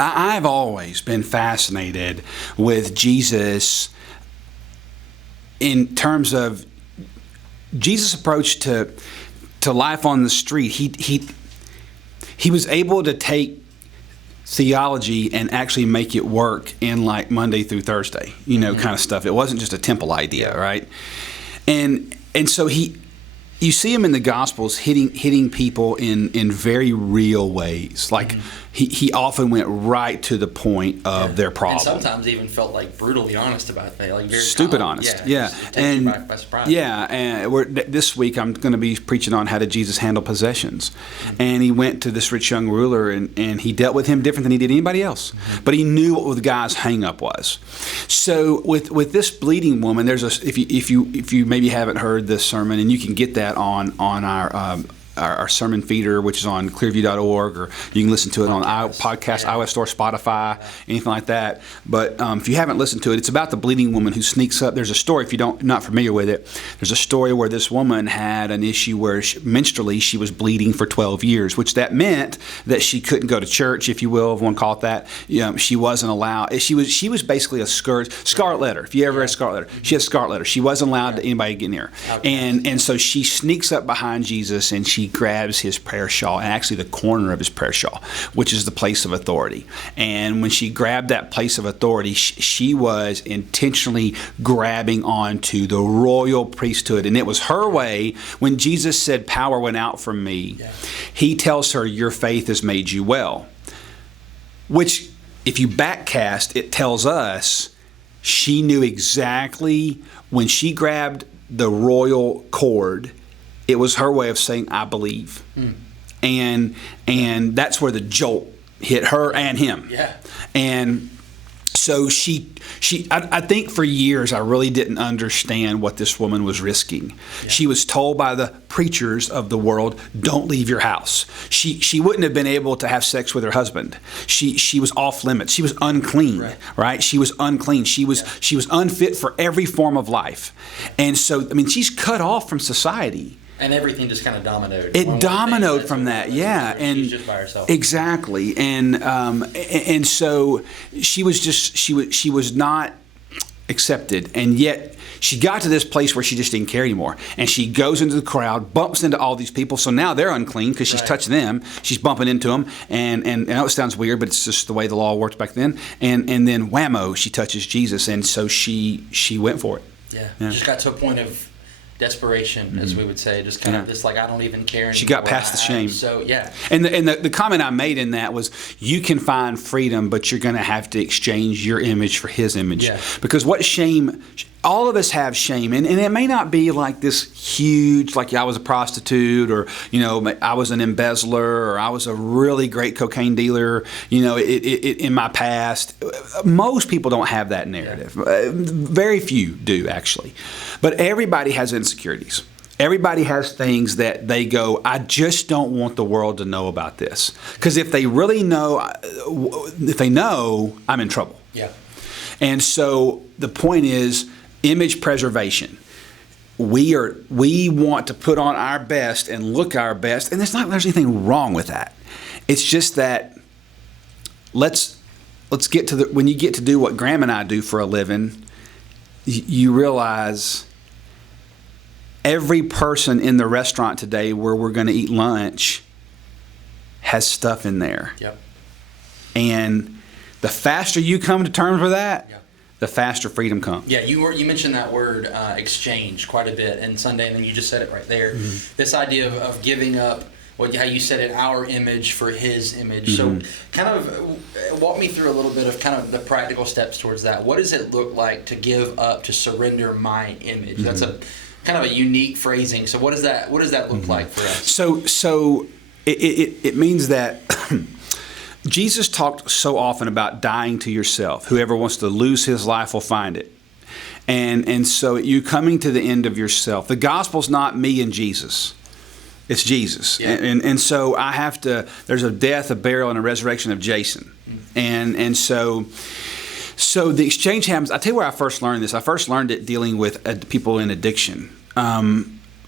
I've always been fascinated with Jesus in terms of Jesus' approach to life on the street. He was able to take theology and actually make it work in like Monday through Thursday, kind of stuff. It wasn't just a temple idea, right? And so you see him in the Gospels hitting people in very real ways. Like he often went right to the point of their problem. And sometimes even felt like brutally honest about things, like very stupid calm. honest. It takes you back by surprise. Yeah, and this week I'm going to be preaching on how did Jesus handle possessions. And he went to this rich young ruler and he dealt with him different than he did anybody else. But he knew what the guy's hang up was. So with this bleeding woman, there's if you maybe haven't heard this sermon, and you can get that on our sermon feeder, which is on ClearView.org, or you can listen to it on Podcast, iOS Store, Spotify, anything like that. But if you haven't listened to it, it's about the bleeding woman who sneaks up. There's a story, if you're not familiar with it, there's a story where this woman had an issue where menstrually she was bleeding for 12 years, which that meant that she couldn't go to church, if you will, if one call it that. She wasn't allowed. She was basically a scarlet letter. If you ever read scarlet letter, she had scarlet letter. She wasn't allowed to anybody get near. And so she sneaks up behind Jesus and she grabs his prayer shawl, and actually the corner of his prayer shawl, which is the place of authority. And when she grabbed that place of authority, she was intentionally grabbing onto the royal priesthood. And it was her way. When Jesus said, "Power went out from me," he tells her, "Your faith has made you well." Which, if you backcast, it tells us she knew exactly when she grabbed the royal cord. It was her way of saying, "I believe." And that's where the jolt hit her and him. Yeah. And so I think for years I really didn't understand what this woman was risking. Yeah. She was told by the preachers of the world, "Don't leave your house." She wouldn't have been able to have sex with her husband. She was off limits. She was unclean, right? She was unclean. She was unfit for every form of life. And so, she's cut off from society. And everything just kind of dominoed. It dominoed from that, yeah. And she's just by herself. Exactly, and so she was not accepted, and yet she got to this place where she just didn't care anymore. And she goes into the crowd, bumps into all these people. So now they're unclean because she's touching them. She's bumping into them, and I know it sounds weird, but it's just the way the law worked back then. And then whammo, she touches Jesus, and so she went for it. Yeah. Just got to a point of desperation, as we would say, just kind of this, like, I don't even care anymore. She got past the shame. So, yeah. And the comment I made in that was, you can find freedom, but you're going to have to exchange your image for his image. Yeah. Because what shame, all of us have shame, and it may not be like this huge, like I was a prostitute, or I was an embezzler, or I was a really great cocaine dealer, in my past. Most people don't have that narrative. Very few do, actually. But everybody has insecurities. Everybody has things that they go, "I just don't want the world to know about this." Because if they know, I'm in trouble. Yeah. And so the point is, image preservation. We want to put on our best and look our best, and there's anything wrong with that. It's just that let's get to when you get to do what Graham and I do for a living, you realize every person in the restaurant today where we're going to eat lunch has stuff in there. Yep. And the faster you come to terms with that, the faster freedom comes. Yeah, you mentioned that word exchange quite a bit in Sunday, and then you just said it right there. Mm-hmm. This idea of giving up, how you said it, our image for his image. Mm-hmm. So kind of walk me through a little bit of kind of the practical steps towards that. What does it look like to give up, to surrender my image? Mm-hmm. That's a kind of a unique phrasing. So what does that look like for us? So it means that Jesus talked so often about dying to yourself. Whoever wants to lose his life will find it. And so you coming to the end of yourself. The gospel's not me and Jesus. It's Jesus. Yeah. And so I have to, there's a death, a burial, and a resurrection of Jason. Mm-hmm. And so the exchange happens. I'll tell you where I first learned this. I first learned it dealing with people in addiction.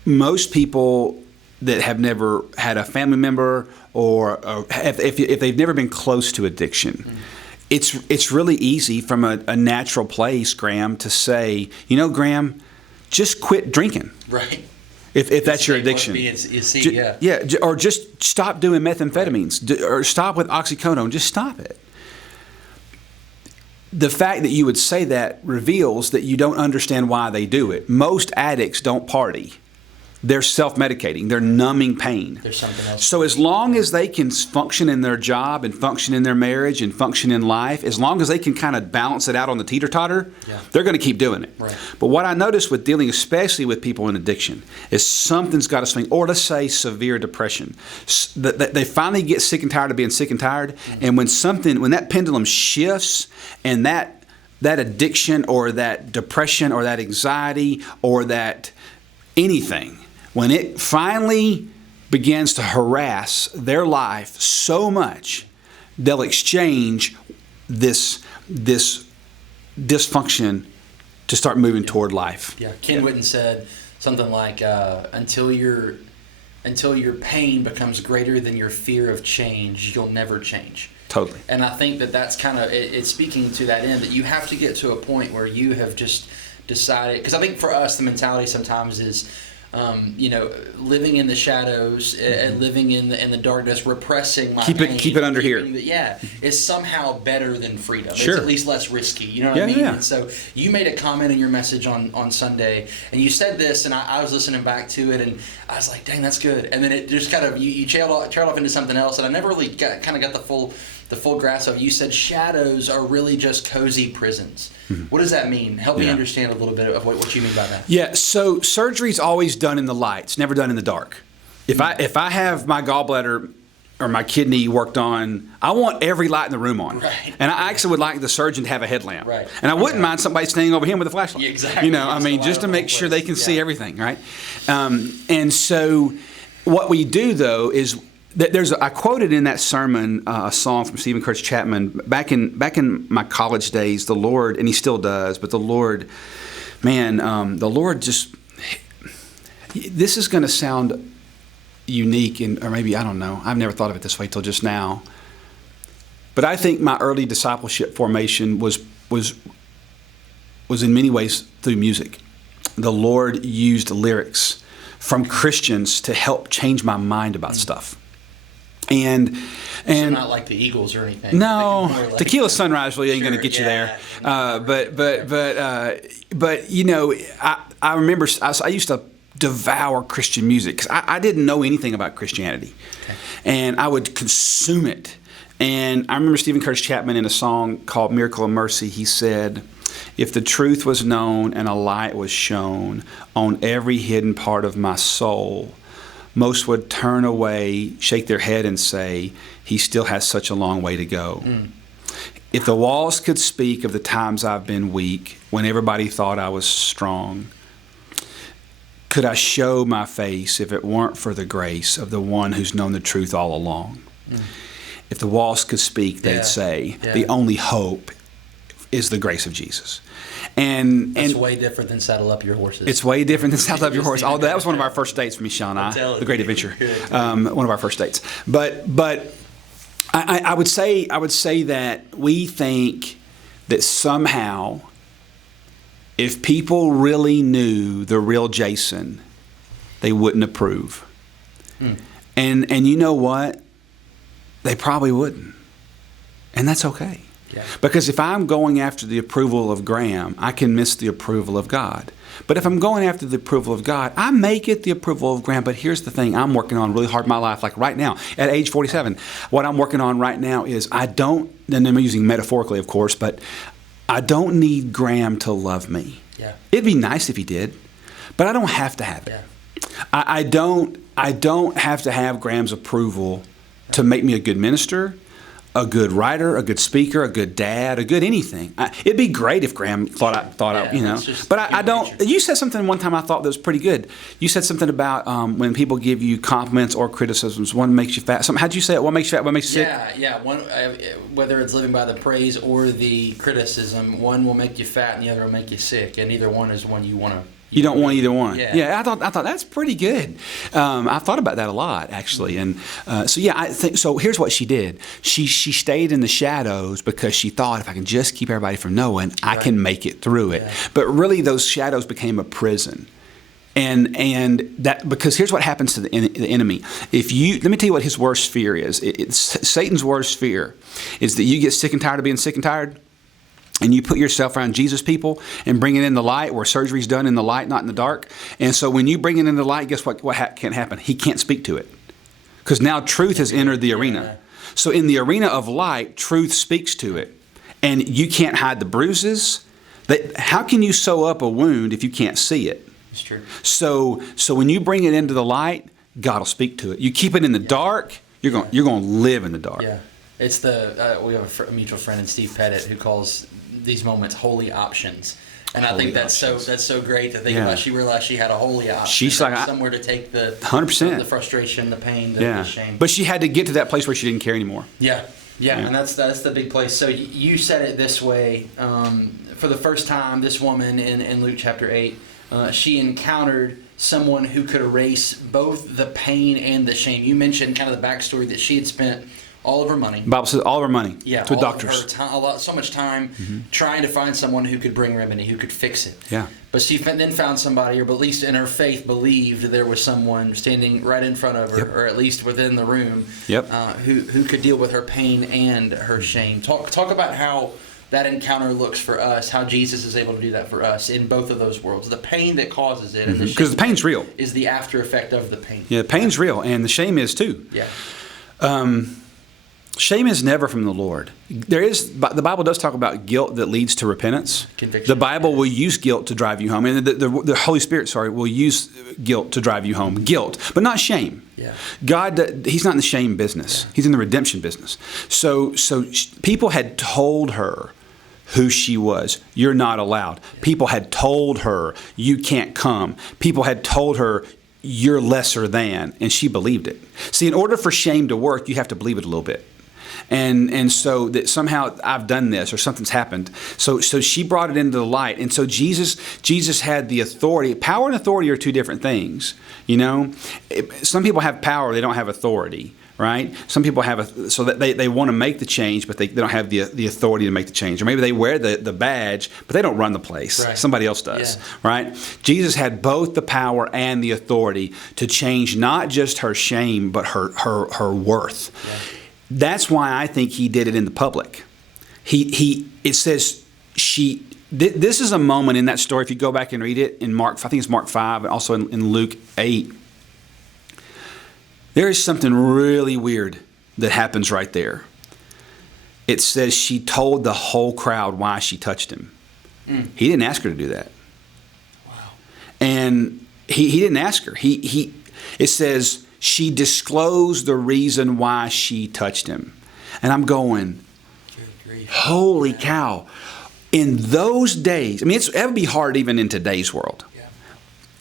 Most people that have never had a family member or if they've never been close to addiction, it's really easy from a natural place, Graham, to say, Graham, just quit drinking. Right. If that's your addiction. Or just stop doing methamphetamines, or stop with oxycodone. Just stop it. The fact that you would say that reveals that you don't understand why they do it. Most addicts don't party. They're self-medicating. They're numbing pain. There's something else. So as long as they can function in their job and function in their marriage and function in life, as long as they can kind of balance it out on the teeter-totter, they're going to keep doing it. Right. But what I notice with dealing especially with people in addiction is something's got to swing, or let's say severe depression. They finally get sick and tired of being sick and tired, and when that pendulum shifts and that addiction or that depression or that anxiety or that anything, when it finally begins to harass their life so much, they'll exchange this dysfunction to start moving toward life. Yeah, Ken Whitten said something like, until your pain becomes greater than your fear of change, you'll never change. Totally. And I think that's kind of, it's speaking to that end, that you have to get to a point where you have just decided, because I think for us the mentality sometimes is, living in the shadows, living in the darkness, repressing my pain. Keep it under here. Is somehow better than freedom. Sure. It's at least less risky. You know what I mean? Yeah. And so you made a comment in your message on Sunday, and you said this, and I was listening back to it, and I was like, dang, that's good. And then it just kind of, you trailed off into something else, and I never really got the full grasp of it. You said shadows are really just cozy prisons. What does that mean? Help me understand a little bit of what you mean by that. Yeah, so surgery's always done in the light. It's never done in the dark. If I have my gallbladder or my kidney worked on, I want every light in the room on. Right. And I actually would like the surgeon to have a headlamp. Right. And I wouldn't mind somebody standing over him with a flashlight. Yeah, exactly. Just to make sure they can see everything, right? And so what we do, though, is I quoted in that sermon a song from Stephen Curtis Chapman back in my college days. The Lord, and He still does, but the Lord, the Lord just. This is going to sound unique, or maybe I don't know. I've never thought of it this way till just now. But I think my early discipleship formation was in many ways through music. The Lord used lyrics from Christians to help change my mind about stuff. And so not like the Eagles or anything. No, Tequila Sunrise really ain't going to get you there. But I remember I used to devour Christian music because I didn't know anything about Christianity, and I would consume it. And I remember Stephen Curtis Chapman in a song called "Miracle of Mercy." He said, "If the truth was known and a light was shown on every hidden part of my soul, most would turn away, shake their head, and say, 'He still has such a long way to go.' If the walls could speak of the times I've been weak, when everybody thought I was strong, could I show my face if it weren't for the grace of the one who's known the truth all along?" If the walls could speak, they'd say, the only hope is the grace of Jesus. And it's way different than Saddle Up Your Horses. It's way different than Saddle Up Your Horse. Although that was one of our first dates for Michelle and I, The Great Adventure. One of our first dates. But I would say that we think that somehow, if people really knew the real Jason, they wouldn't approve. And you know what? They probably wouldn't. And that's okay. Yeah. Because if I'm going after the approval of Graham, I can miss the approval of God. But if I'm going after the approval of God, I may get the approval of Graham. But here's the thing I'm working on really hard in my life, like right now, at age 47. What I'm working on right now is and I'm using metaphorically, of course, but I don't need Graham to love me. Yeah. It'd be nice if he did, but I don't have to have it. Yeah. I don't have to have Graham's approval to make me a good minister, a good writer, a good speaker, a good dad, a good anything. It'd be great if Graham thought I. But I don't. Nature. You said something one time I thought that was pretty good. You said something about when people give you compliments or criticisms, one makes you fat. How'd you say it? One makes you fat, one makes you sick? Yeah. One, whether it's living by the praise or the criticism, one will make you fat and the other will make you sick, and either one is one you want to You don't want either one. Yeah. I thought that's pretty good. I've thought about that a lot, actually. And so, yeah, I think so. Here's what she did. She stayed in the shadows because she thought, if I can just keep everybody from knowing, I can make it through it. Yeah. But really, those shadows became a prison. And that, because here's what happens to the enemy. Let me tell you what his worst fear is. Satan's worst fear is that you get sick and tired of being sick and tired, and you put yourself around Jesus people and bring it in the light, where surgery's done in the light, not in the dark. And so when you bring it in the light, guess what can't happen? He can't speak to it, because now truth has entered the arena. So in the arena of light, truth speaks to it, and you can't hide the bruises. How can you sew up a wound if you can't see it? It's true. So when you bring it into the light, God will speak to it. You keep it in the dark, you're going to live in the dark. Yeah. It's we have a mutual friend in Steve Pettit who calls these moments holy options, and I think that's so great to think about. She realized she had a holy option. She's like, somewhere to take the 100%, the frustration, the pain, the shame. But she had to get to that place where she didn't care anymore. Yeah, and that's the big place. So you said it this way: for the first time, this woman in Luke chapter 8, she encountered someone who could erase both the pain and the shame. You mentioned kind of the backstory that she had spent all of her money. The Bible says all of her money. Yeah, to all doctors. Of her so much time trying to find someone who could bring remedy, who could fix it. Yeah. But she then found somebody, or at least in her faith believed there was someone standing right in front of her, or at least within the room, who could deal with her pain and her shame. Talk about how that encounter looks for us, how Jesus is able to do that for us in both of those worlds. The pain that causes it, because the pain's real, is the after effect of the pain. Yeah, the pain's real, and the shame is too. Yeah. Shame is never from the Lord. The Bible does talk about guilt that leads to repentance. Conviction. The Bible will use guilt to drive you home, and the Holy Spirit, will use guilt to drive you home. Guilt, but not shame. Yeah. God, He's not in the shame business. He's in the redemption business. So people had told her who she was. You're not allowed. People had told her you can't come. People had told her you're lesser than, and she believed it. See, in order for shame to work, you have to believe it a little bit. And so that somehow I've done this, or something's happened. So she brought it into the light. And so Jesus had the authority. Power and authority are two different things. Some people have power, they don't have authority. Right? Some people have so that they want to make the change, but they don't have the authority to make the change. Or maybe they wear the badge, but they don't run the place. Right. Somebody else does. Yeah. Right? Jesus had both the power and the authority to change not just her shame, but her worth. Yeah. That's why I think he did it in the public. It says this is a moment in that story. If you go back and read it in Mark, I think it's Mark 5, and also in Luke 8. There is something really weird that happens right there. It says she told the whole crowd why she touched him. He didn't ask her to do that. Wow. And he didn't ask her. It says she disclosed the reason why she touched him. And I'm going, holy cow. In those days, I mean, it would be hard even in today's world. Yeah.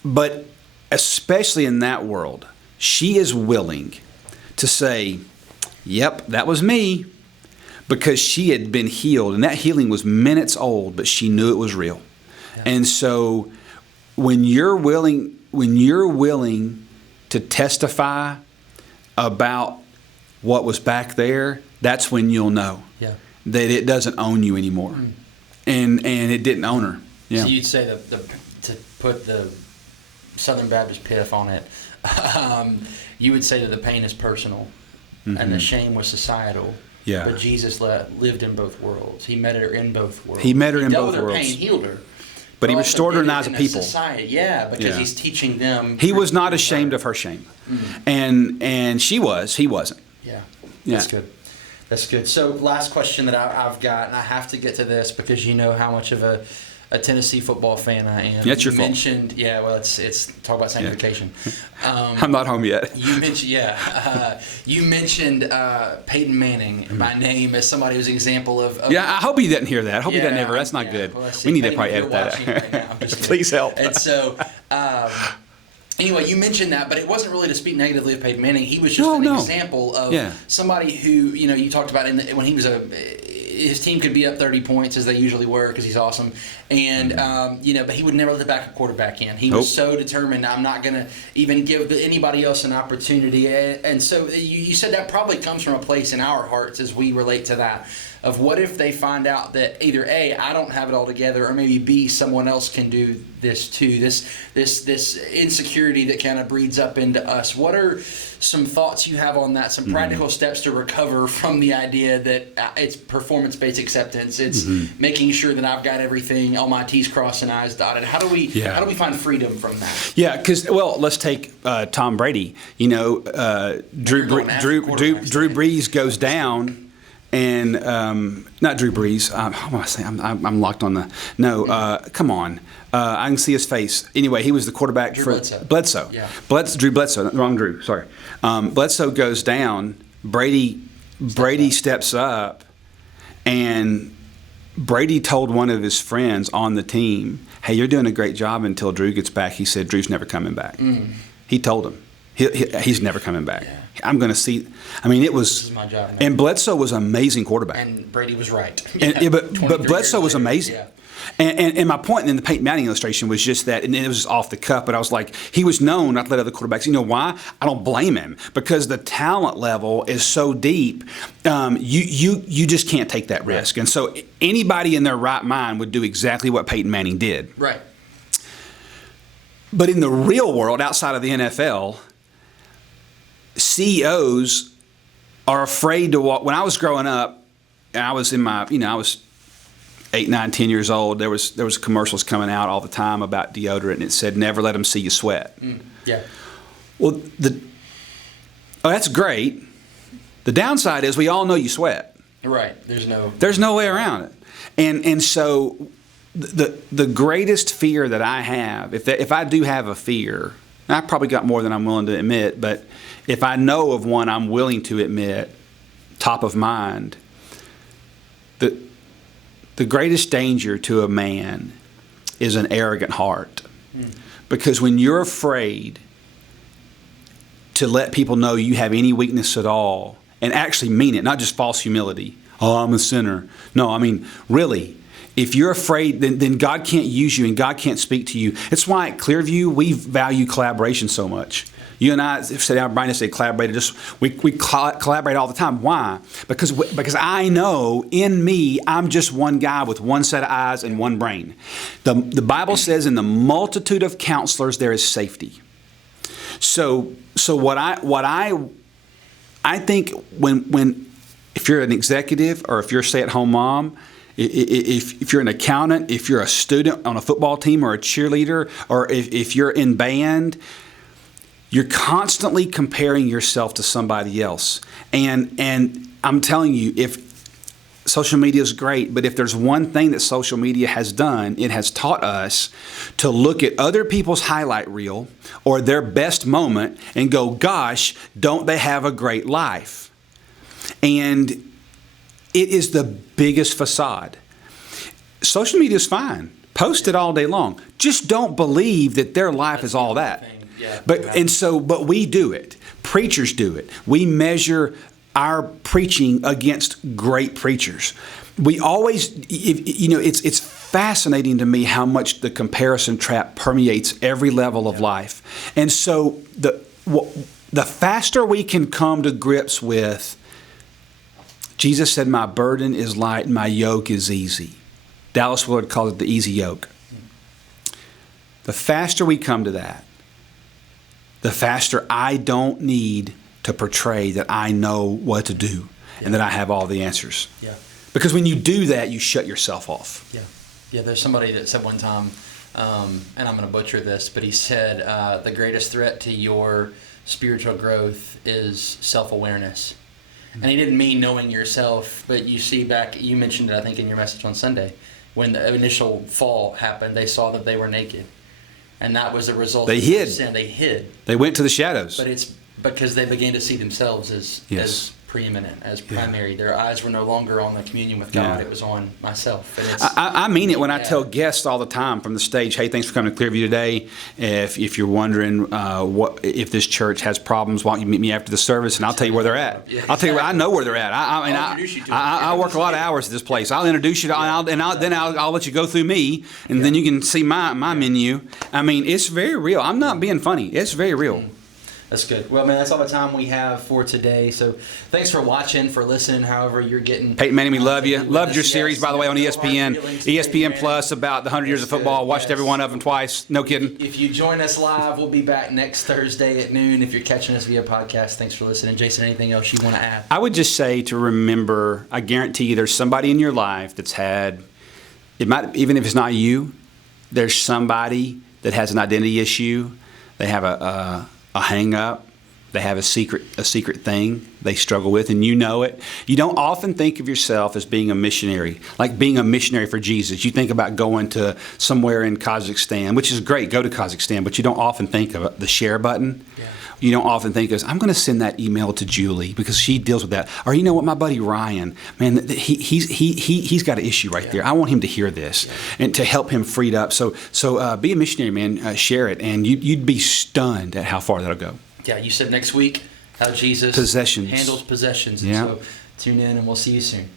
But especially in that world, she is willing to say, yep, that was me, because she had been healed. And that healing was minutes old, but she knew it was real. Yeah. And so when you're willing to testify about what was back there, that's when you'll know that it doesn't own you anymore. And it didn't own her. Yeah. So you'd say to put the Southern Baptist piff on it, you would say that the pain is personal, and the shame was societal. Yeah. But Jesus lived in both worlds. He met her in both worlds. He met her in dealt both with her worlds. Pain, healed her. But he restored her in the eyes of people. Society. Yeah, because he's teaching them. He was not ashamed of her shame, and she was. He wasn't. Yeah. That's good. That's good. So last question that I've got, and I have to get to this because you know how much of a Tennessee football fan I am. That's your fault. Mentioned, it's talk about sanctification. I'm not home yet. You mentioned Peyton Manning by name as somebody who's an example of. Yeah, I hope he didn't hear that. I hope he doesn't ever. That's not good. Well, we need to probably edit that out. Right now, Please help. And so. Anyway, you mentioned that, but it wasn't really to speak negatively of Peyton Manning. He was just an example of somebody who, you talked about when he was his team could be up 30 points as they usually were because he's awesome, and but he would never let the backup quarterback in. He was so determined. I'm not going to even give anybody else an opportunity. And so you said that probably comes from a place in our hearts as we relate to that. Of what if they find out that either A, I don't have it all together, or maybe B, someone else can do this too. This insecurity that kind of breeds up into us. What are some thoughts you have on that? Some practical steps to recover from the idea that it's performance-based acceptance. It's making sure that I've got everything, all my T's crossed and I's dotted. How do we find freedom from that? Yeah, because let's take Tom Brady. Drew Brees goes down. And not Drew Brees. What am I saying? I'm locked on the. Come on. I can see his face. Anyway, he was the quarterback for Bledsoe. Yeah. Drew Bledsoe. Wrong Drew. Sorry. Bledsoe goes down. Brady steps up, and Brady told one of his friends on the team, "Hey, you're doing a great job until Drew gets back." He said, "Drew's never coming back." He told him. He's never coming back. Yeah. I'm going to see. I mean, it was. This is my job now. And Bledsoe was an amazing quarterback. And Brady was right. But Bledsoe was amazing. Yeah. And my point in the Peyton Manning illustration was just that, and it was off the cuff, but I was like, he was known not to let other quarterbacks. You know why? I don't blame him, because the talent level is so deep. You just can't take that risk. And so anybody in their right mind would do exactly what Peyton Manning did. Right. But in the real world, outside of the NFL, CEOs are afraid to walk. When I was growing up, and I was in my, I was 8, 9, 10 years old, there was commercials coming out all the time about deodorant, and it said, "Never let them see you sweat." Yeah. Well, that's great. The downside is we all know you sweat. Right. There's no way around it. And so the greatest fear that I have, if I do have a fear, and I probably got more than I'm willing to admit, but if I know of one I'm willing to admit, top of mind, the greatest danger to a man is an arrogant heart. Because when you're afraid to let people know you have any weakness at all, and actually mean it, not just false humility, "Oh, I'm a sinner." No, I mean, really. If you're afraid, then God can't use you and God can't speak to you. It's why at ClearView we value collaboration so much. You and I sit down, Brian, and say collaborate. We collaborate all the time. Why? Because I know in me I'm just one guy with one set of eyes and one brain. The Bible says, "In the multitude of counselors there is safety." So what I think when if you're an executive or if you're a stay-at-home mom, if you're an accountant, if you're a student on a football team or a cheerleader, or if you're in band, you're constantly comparing yourself to somebody else. And I'm telling you, if social media is great, but if there's one thing that social media has done, it has taught us to look at other people's highlight reel or their best moment and go, "Gosh, don't they have a great life?" And it is the biggest facade. Social media is fine. Post it all day long. Just don't believe that their life is all that. Yeah. But we do it. Preachers do it. We measure our preaching against great preachers. We always, it's fascinating to me how much the comparison trap permeates every level of life. And so the faster we can come to grips with, Jesus said, "My burden is light and my yoke is easy." Dallas Willard calls it the easy yoke. The faster we come to that, the faster I don't need to portray that I know what to do and that I have all the answers. Yeah. Because when you do that, you shut yourself off. Yeah. Yeah, there's somebody that said one time, and I'm going to butcher this, but he said, the greatest threat to your spiritual growth is self-awareness. And he didn't mean knowing yourself, but you see back, you mentioned it, I think, in your message on Sunday, when the initial fall happened, they saw that they were naked. And that was the result of sin. They hid. They went to the shadows. But it's because they began to see themselves as preeminent, as primary. Their eyes were no longer on the communion with God; it was on myself. And it's, I mean it when I tell guests all the time from the stage, "Hey, thanks for coming to ClearView today. If you're wondering what if this church has problems, why don't you meet me after the service, and I'll tell you where they're at. I'll tell you where I know where they're at. I work a lot of hours at this place. I'll introduce you to, I'll let you go through me, and then you can see my menu. I mean, it's very real. I'm not being funny. It's very real." That's good. Well, man, that's all the time we have for today. So thanks for watching, for listening, however you're getting. Peyton Manning, we love you. Loved your series, by the way, on ESPN. ESPN Plus about the 100 years of football. Watched every one of them twice. No kidding. If you join us live, we'll be back next Thursday at noon. If you're catching us via podcast, thanks for listening. Jason, anything else you want to add? I would just say to remember, I guarantee you there's somebody in your life that's had, it might, even if it's not you, there's somebody that has an identity issue. They have a hang up. They have a secret thing they struggle with, and you know it. You don't often think of yourself as being a missionary, like being a missionary for Jesus. You think about going to somewhere in Kazakhstan, which is great, go to Kazakhstan, but you don't often think of the share button. Yeah. You don't often think of, I'm going to send that email to Julie because she deals with that. Or you know what, my buddy Ryan, man, he's got an issue right there. I want him to hear this and to help him freed up. So be a missionary, man. Share it, and you'd be stunned at how far that'll go. Yeah, you said next week how Jesus handles possessions. Yeah. So tune in, and we'll see you soon.